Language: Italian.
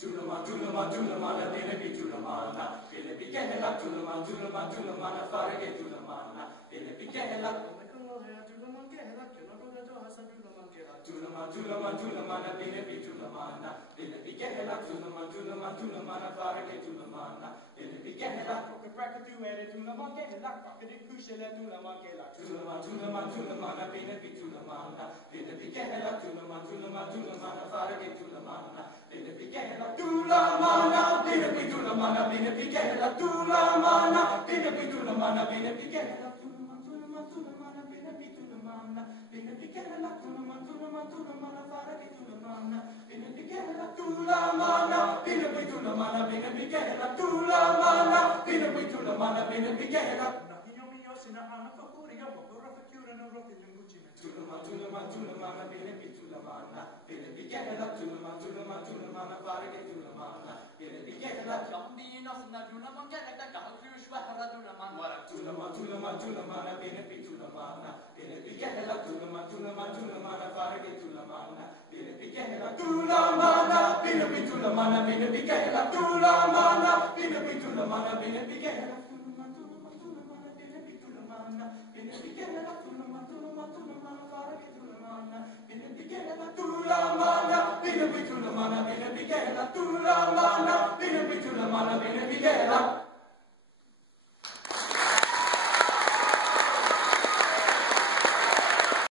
Tulamana, Binabi Tulamana, Binabi Gehela, Tulamana, Farage Tulamana, Binabi Gehela, Tulamana, Binabi Tulamana, Binabi Gehela, Tulamana, Farage Tulamana, Binabi Gehela, Prakatu Ere Tulamana, Gehela, Prakati Kushela Tulamana, Tulamana, Binabi Tulamana, Binabi Gehela, Tulamana, Farage Tulamana, Binabi Gehela, Tulamana, Binabi Tulamana, Binabi Gehela, Tulamana, Binabi Tulamana, Binabi Gehela, Tulamana, Binabi Tulamana, Binabi Gehela, Tulamana, Farage Tulamana, Binabi Gehela, Tulamana, Binabi Tulamana, Binabi Gehela, Tulamana, Binabi Tulamana, Binabi Gehela. Tulamana, Binabi Tulamana, Binabi Gehela, Tulamana, Farage Tulamana, Binabi Gehela. Tulamana, Binabi Tulamana, Binabi Gehela, Tulamana, Farage Tulamana, Binabi Gehela, Tulamana, Binabi Tulamana, Binabi Gehela, Tulamana, Binabi Tulamana, Binabi Gehela, Tulamana, Binabi Tulamana, Binabi Gehela, Tulamana, Farage Tulamana, Binabi Gehela, Tulamana, Binabi Tulamana, Binabi Gehela, Tulamana, Binabi Tulamana, Binabi Gehela.